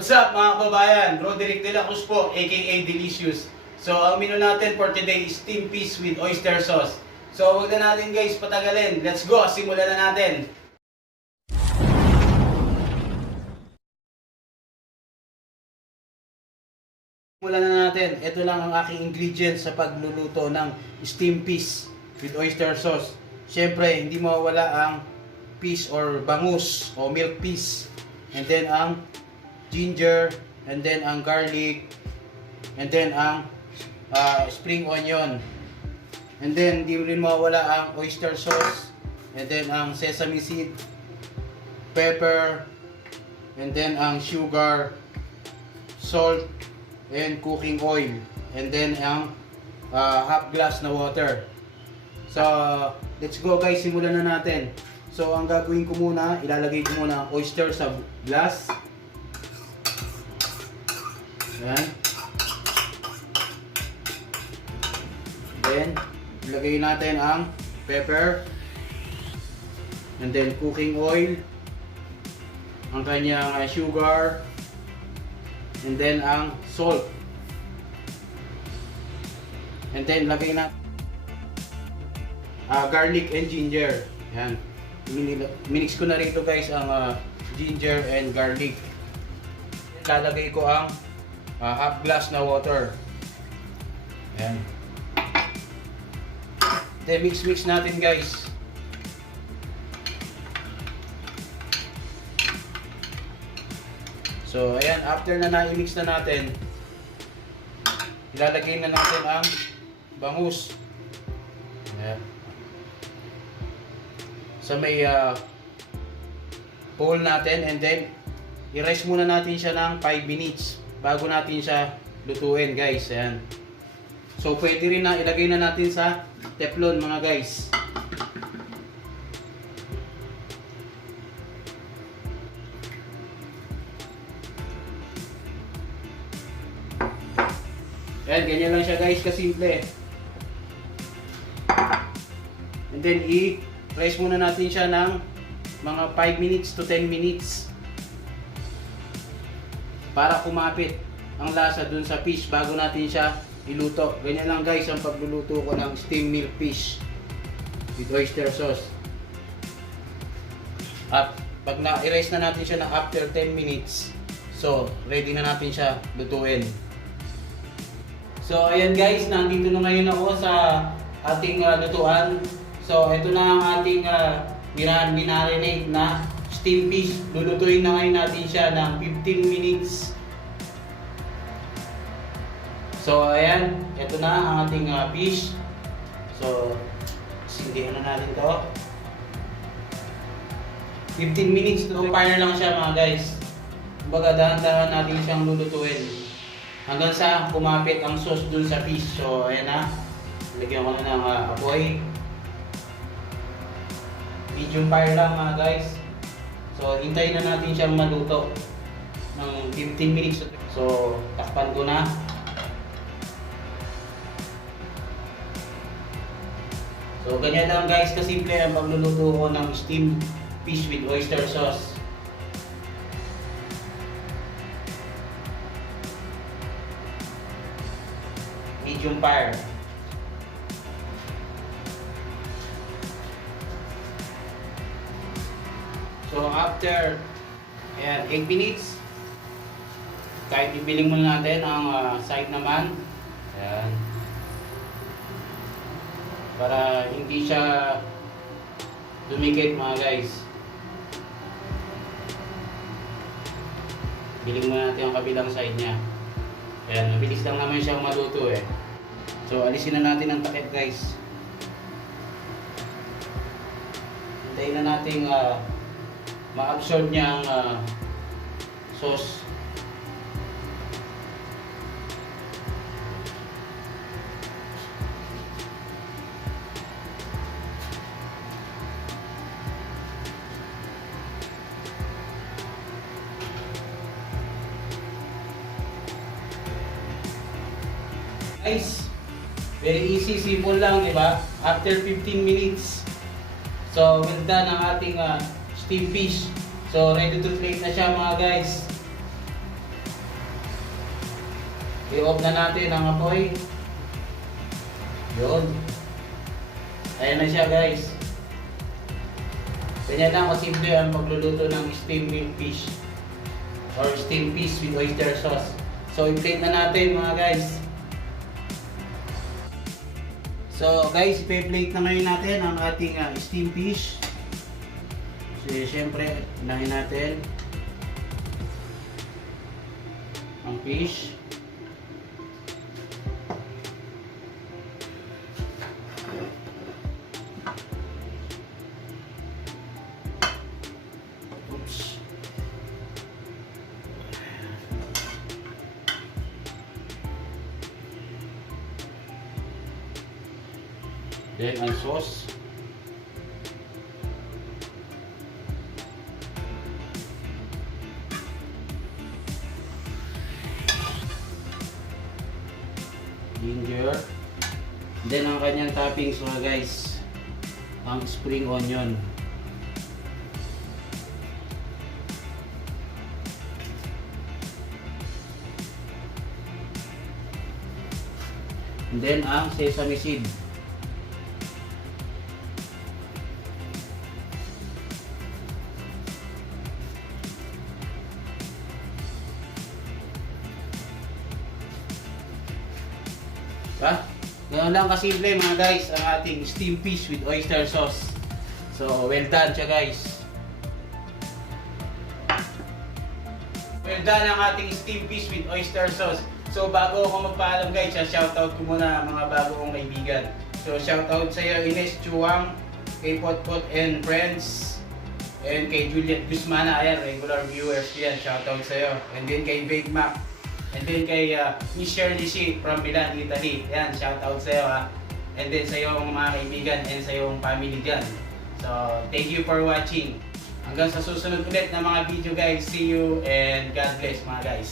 What's up mga kababayan? Roderick De La Cruz po, aka Delicious. So ang menu natin for today is steamed fish with oyster sauce. So huwag na natin guys patagalin. Let's go! Simulan na natin! Simulan na natin. Ito lang ang aking ingredients sa pagluluto ng steamed fish with oyster sauce. Siyempre, hindi mawawala ang fish or bangus o milk fish. And then ang ginger, and then ang garlic, and then ang spring onion, and then di rin mawala ang oyster sauce, and then ang sesame seed, pepper, and then ang sugar, salt, and cooking oil, and then ang half glass na water. So let's go guys, simulan na natin. So ang gagawin ko muna, ilalagay ko muna ang oyster sa glass. Ayan. Then, ilagay natin ang pepper. And then, cooking oil. Ang kanyang sugar. And then, ang salt. And then, lagay natin garlic and ginger. Ayan. Minix ko na rito guys ang ginger and garlic. Lalagay ko ang half glass na water. Ayan. Then mix natin guys. So ayan, after na na-mix na natin, ilalagay na natin ang bangus. Ayan. Sa may bowl natin, and then i-rest muna natin siya ng 5 minutes bago natin siya lutuin guys. Ayan. So pwede rin na ilagay na natin sa teflon mga guys. Ayan, ganyan lang siya guys, kasimple. And then i-rest muna natin siya ng mga 5 minutes to 10 minutes para kumapit ang lasa dun sa fish bago natin siya iluto. Ganyan lang guys ang pagluluto ko ng steamed milk fish with oyster sauce. At pag na-erase na natin siya na after 10 minutes, so ready na natin siya lutuin. So ayan guys, nandito na ngayon ako sa ating lutuan. So ito na ang ating minarinate na steamed fish. Lulutuin na ngayon natin siya ng 15 minutes. So ayan, ito na ang ating fish. So sindihan na natin to. 15 minutes to fire lang siya mga guys. Kumbaga dahan-dahan natin siyang lulutuin hanggang sa kumapit ang sauce dun sa fish. So ayan na, lagyan ko na ng apoy. Medium fire lang mga guys. So hintayin na natin siyang maluto ng 15 minutes. So takpan ko na. So ganyan lang guys, kasimple ang pagluluto ko ng steamed fish with oyster sauce. Medium fire. So after 8 minutes, kahit ipiling muna natin ang side naman. Ayan. Para hindi siya dumikit mga guys. Biling muna natin ang kabilang side niya. Ayan, mabilis lang naman siyang maluto eh. So alisin na natin ang takip guys. Hintayin na natin ma-absorb niya ang sauce. Guys, very easy, simple lang, di ba? After 15 minutes, so well done ang ating steamed fish. So ready to plate na siya mga guys. I-off na natin ang apoy. Yun. Ayan na siya guys. Ganyan lang kasimple ang pagluluto ng steamed milk fish or steamed fish with oyster sauce. So i-plate na natin mga guys. So guys, i-plate na ngayon natin ang ating steamed fish. So syempre, unahin natin ang fish. Then ang sauce. Ginger. Then ang kanyang toppings mga guys. Ang spring onion. And then ang sesame seed. Ganun lang kasimple mga guys ang ating steamed fish with oyster sauce. So well done siya guys. Well done ang ating steamed fish with oyster sauce. So bago ako magpaalam guys, shoutout ko muna mga bago kong kaibigan. So shoutout sa iyo Ines Chuang, kay Potpot and Friends, and kay Juliet Guzmana, ayan regular viewers yan, shoutout sa iyo. And then kay Big Mac. And then kay Miss Shirley C from Milan, Italy. Yan, shoutout sa iyo ha. And then sa iyong mga kaibigan and sa iyong family dyan. So, thank you for watching. Hanggang sa susunod ulit na mga video guys. See you and God bless mga guys.